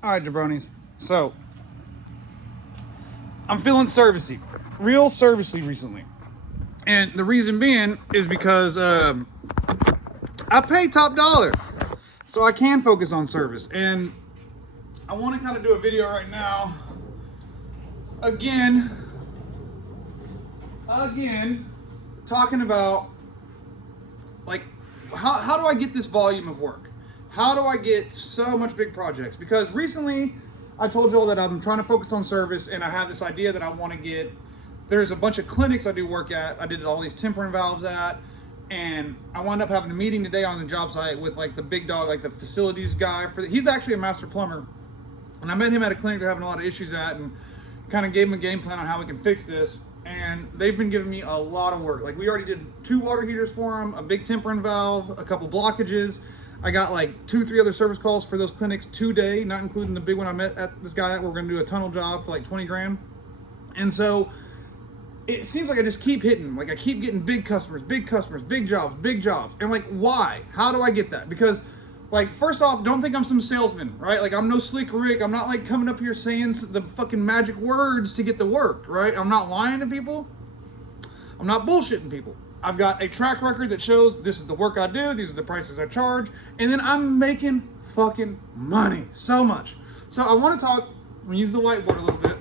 All right, jabronis. So, I'm feeling servicey, real servicey recently. And the reason being is because I pay top dollar. So I can focus on service. And I want to kind of do a video right now. Again, talking about like, how do I get this volume of work? How do I get so much big projects? Because recently I told you all that I'm trying to focus on service, and I have this idea that I want to get, there's a bunch of clinics I do work at. I did all these tempering valves at, and I wound up having a meeting today on the job site with like the big dog, like the facilities guy he's actually a master plumber. And I met him at a clinic they're having a lot of issues at, and kind of gave him a game plan on how we can fix this. And they've been giving me a lot of work. Like, we already did 2 water heaters for them, a big tempering valve, a couple blockages. I got like 2-3 other service calls for those clinics today, not including the big one I met at this guy at. We're gonna do a tunnel job for like 20 grand. And so it seems like I just keep hitting, like I keep getting big customers, big jobs. And like, why? How do I get that? Because like, first off, don't think I'm some salesman, right? Like, I'm no Slick Rick. I'm not like coming up here saying the fucking magic words to get the work, right? I'm not lying to people. I'm not bullshitting people. I've got a track record that shows this is the work I do, these are the prices I charge, and then I'm making fucking money. So much. So I want to talk, I'm gonna use the whiteboard a little bit,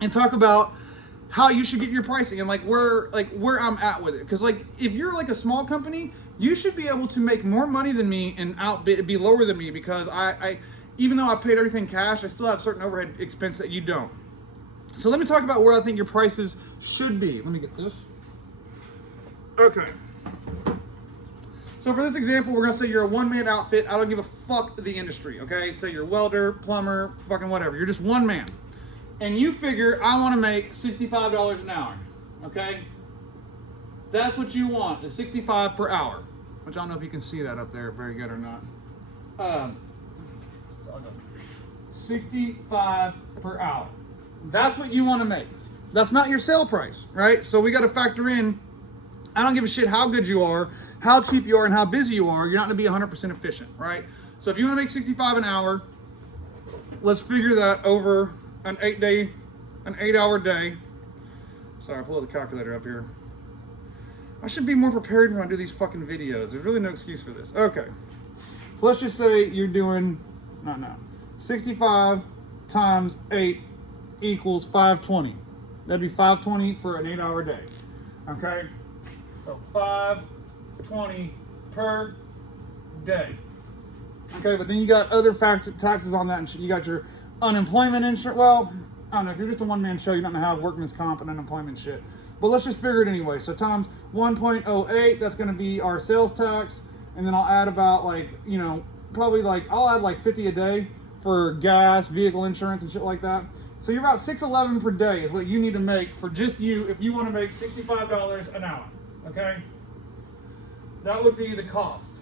and talk about how you should get your pricing and like where I'm at with it. Because like, if you're like a small company, you should be able to make more money than me and be lower than me, because I even though I paid everything cash, I still have certain overhead expense that you don't. So let me talk about where I think your prices should be. Let me get this. Okay. So for this example, we're gonna say you're a one-man outfit. I don't give a fuck the industry, okay? Say you're welder, plumber, fucking whatever. You're just one man. And you figure, I wanna make $65 an hour, okay? That's what you want, is $65 per hour. Which I don't know if you can see that up there very good or not. So I'll go $65 per hour. That's what you want to make. That's not your sale price, right? So we got to factor in, I don't give a shit how good you are, how cheap you are, and how busy you are. You're not going to be 100% efficient, right? So if you want to make $65 an hour, let's figure that over an 8-hour day. Sorry, I pulled the calculator up here. I should be more prepared when I do these fucking videos. There's really no excuse for this. Okay. So let's just say you're doing, 65 times 8 equals 520. That'd be 520 for an 8-hour day. Okay? So 520 per day. Okay, but then you got other taxes on that and shit. You got your unemployment insurance. Well, I don't know. If you're just a one-man show, you're not going to have workman's comp and unemployment shit. But let's just figure it anyway. So times 1.08, that's going to be our sales tax. And then I'll add about like, probably like, I'll add like 50 a day for gas, vehicle insurance and shit like that. So you're about $611 per day is what you need to make for just you if you want to make $65 an hour, okay? That would be the cost.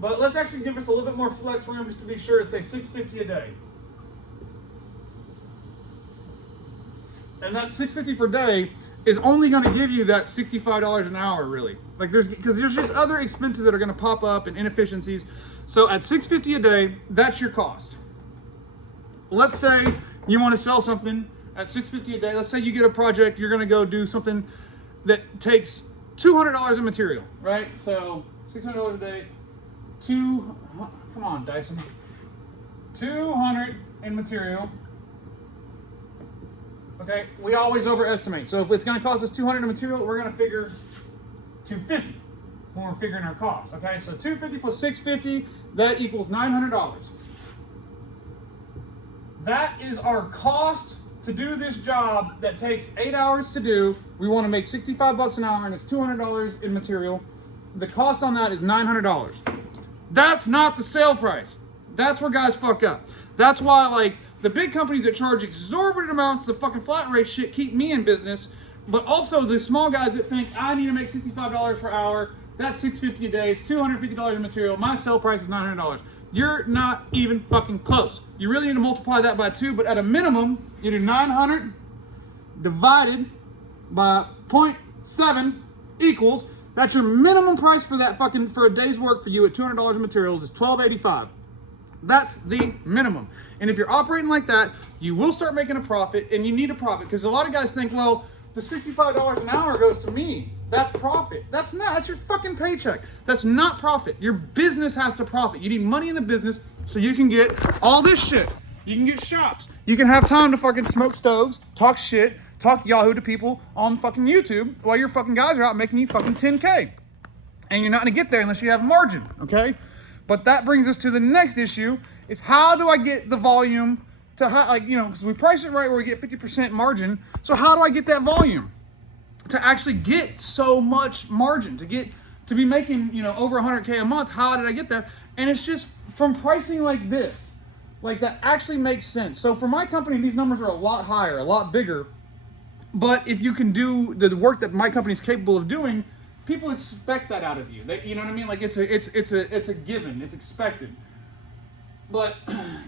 But let's actually give us a little bit more flex room just to be sure to say $650 a day. And that $650 per day is only going to give you that $65 an hour, really. Like, because there's just other expenses that are going to pop up and inefficiencies. So at $650 a day, that's your cost. Let's say you want to sell something at $650 a day. Let's say you get a project, you're going to go do something that takes $200 in material, right? So $600 a day, come on, Dyson. 200 in material. Okay, we always overestimate. So if it's going to cost us 200 in material, we're going to figure 250 when we're figuring our costs. Okay, so 250 plus 650, that equals $900. That is our cost to do this job that takes 8 hours to do. We want to make $65 an hour and it's $200 in material. The cost on that is $900. That's not the sale price. That's where guys fuck up. That's why, like, the big companies that charge exorbitant amounts of fucking flat rate shit keep me in business, but also the small guys that think, I need to make $65 per hour, that's $650 a day, it's $250 in material, my sale price is $900. You're not even fucking close. You really need to multiply that by 2, but at a minimum, you do 900 divided by 0.7 equals, that's your minimum price for that fucking, for a day's work for you at $200 in materials is $12.85. That's the minimum. And if you're operating like that, you will start making a profit, and you need a profit, because a lot of guys think, well, the $65 an hour goes to me. That's profit. That's not. That's your fucking paycheck. That's not profit. Your business has to profit. You need money in the business so you can get all this shit. You can get shops. You can have time to fucking smoke stoves, talk shit, talk Yahoo to people on fucking YouTube while your fucking guys are out making you fucking 10K. And you're not gonna get there unless you have margin, okay? But that brings us to the next issue, is how do I get the volume to, because we price it right where we get 50% margin. So how do I get that volume to actually get so much margin, to be making, over 100K a month? How did I get there? And it's just from pricing like this, like that actually makes sense. So for my company, these numbers are a lot higher, a lot bigger. But if you can do the work that my company is capable of doing, people expect that out of you. You know what I mean? Like it's a given. It's expected. But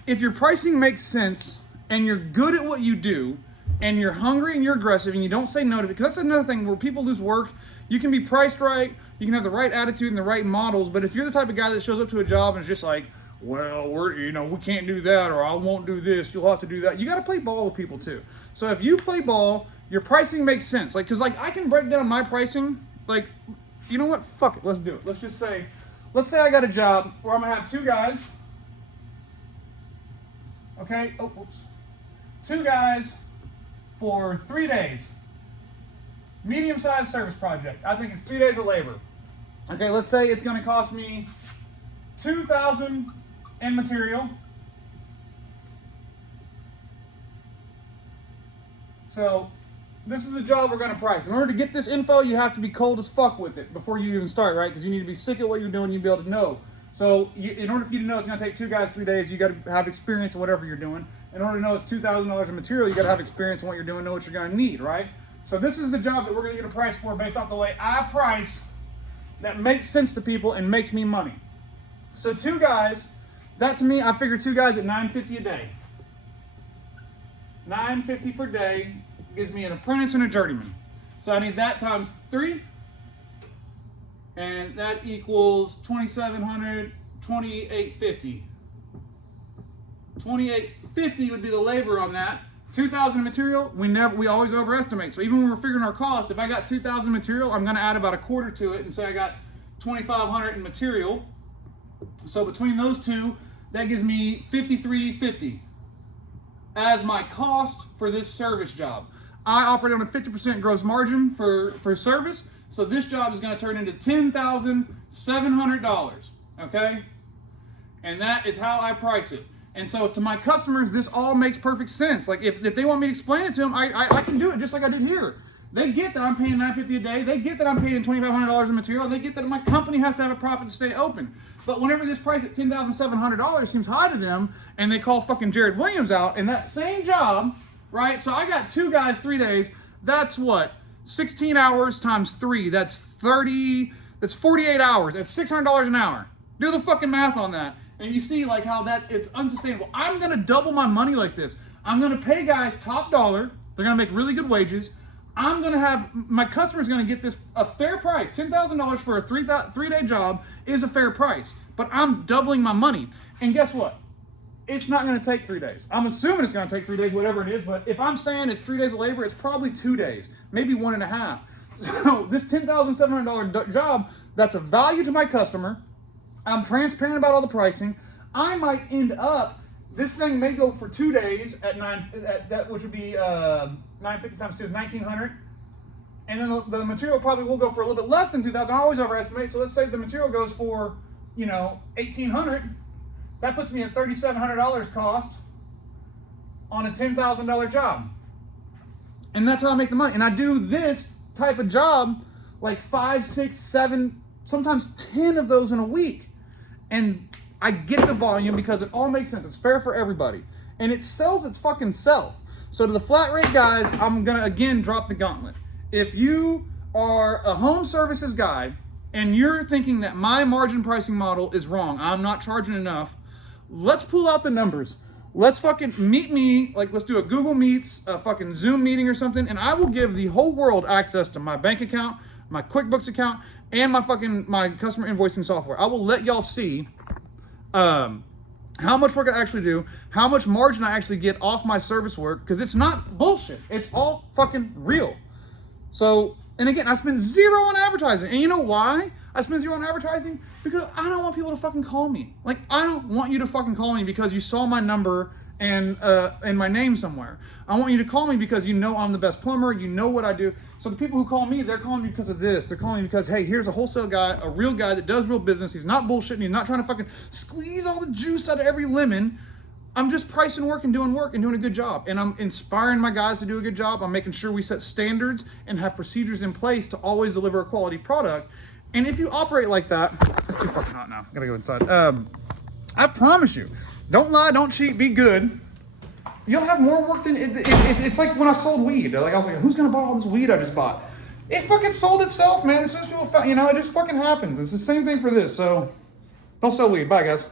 if your pricing makes sense and you're good at what you do and you're hungry and you're aggressive and you don't say no to it, because that's another thing where people lose work. You can be priced right, you can have the right attitude and the right models, but if you're the type of guy that shows up to a job and is just like, well, we can't do that, or I won't do this, you'll have to do that. You got to play ball with people too. So if you play ball, your pricing makes sense. Because I can break down my pricing. You know what? Fuck it. Let's do it. Let's say I got a job where I'm going to have two guys. Okay. Oh, whoops. Two guys for 3 days. Medium-sized service project. I think it's 3 days of labor. Okay. Let's say it's going to cost me $2,000 in material. So this is the job we're going to price. In order to get this info, you have to be cold as fuck with it before you even start, right? Because you need to be sick at what you're doing. You need to be able to know. So in order for you to know it's going to take two guys 3 days, you got to have experience in whatever you're doing. In order to know it's $2,000 in material, you got to have experience in what you're doing, know what you're going to need, right? So this is the job that we're going to get a price for based off the way I price that makes sense to people and makes me money. So two guys, that to me, I figure two guys at $9.50 a day. $9.50 per day gives me an apprentice and a journeyman. So I need that times 3. And that equals 2,700, 2,850. 2,850 would be the labor on that. 2,000 material, we always overestimate. So even when we're figuring our cost, if I got 2,000 material, I'm gonna add about a quarter to it and say I got 2,500 in material. So between those two, that gives me 5,350 as my cost for this service job. I operate on a 50% gross margin for service, so this job is going to turn into $10,700, okay? And that is how I price it. And so to my customers, this all makes perfect sense. Like if they want me to explain it to them, I can do it just like I did here. They get that I'm paying $9.50 a day. They get that I'm paying $2,500 in material. They get that my company has to have a profit to stay open. But whenever this price at $10,700 seems high to them, and they call fucking Jared Williams out in that same job, right? So I got two guys, 3 days. That's what? 16 hours times 3. That's 30. That's 48 hours. That's $600 an hour. Do the fucking math on that. And you see like how that it's unsustainable. I'm going to double my money like this. I'm going to pay guys top dollar. They're going to make really good wages. I'm going to have, my customer's going to get this a fair price. $10,000 for a 3-day job is a fair price. But I'm doubling my money. And guess what? It's not going to take 3 days. I'm assuming it's going to take 3 days, whatever it is. But if I'm saying it's 3 days of labor, it's probably 2 days, maybe 1.5. So this $10,700 job, that's a value to my customer. I'm transparent about all the pricing. I might end up, this thing may go for 2 days at that, which would be 950 times 2 is 1,900. And then the material probably will go for a little bit less than 2,000. I always overestimate. So let's say the material goes for, 1,800. That puts me at $3,700 cost on a $10,000 job. And that's how I make the money. And I do this type of job like 5, 6, 7, sometimes 10 of those in a week. And I get the volume because it all makes sense. It's fair for everybody. And it sells its fucking self. So to the flat rate guys, I'm going to again drop the gauntlet. If you are a home services guy and you're thinking that my margin pricing model is wrong, I'm not charging enough, let's pull out the numbers. Let's fucking meet me, like let's do a Google Meets, a fucking Zoom meeting or something, and I will give the whole world access to my bank account, my QuickBooks account, and my customer invoicing software. I will let y'all see how much work I actually do, how much margin I actually get off my service work, because it's not bullshit. It's all fucking real. So, and again, I spend zero on advertising. And you know why I spend zero on advertising? Because I don't want people to fucking call me. Like, I don't want you to fucking call me because you saw my number and my name somewhere. I want you to call me because you know I'm the best plumber, you know what I do. So the people who call me, they're calling me because of this. They're calling me because, hey, here's a wholesale guy, a real guy that does real business. He's not bullshitting. He's not trying to fucking squeeze all the juice out of every lemon. I'm just pricing work and doing a good job. And I'm inspiring my guys to do a good job. I'm making sure we set standards and have procedures in place to always deliver a quality product. And if you operate like that, it's too fucking hot now. Gotta go inside. I promise you, don't lie, don't cheat, be good. You'll have more work than it's like when I sold weed. Like I was like, who's gonna buy all this weed I just bought? It fucking sold itself, man. As soon as people, it just fucking happens. It's the same thing for this. So don't sell weed. Bye, guys.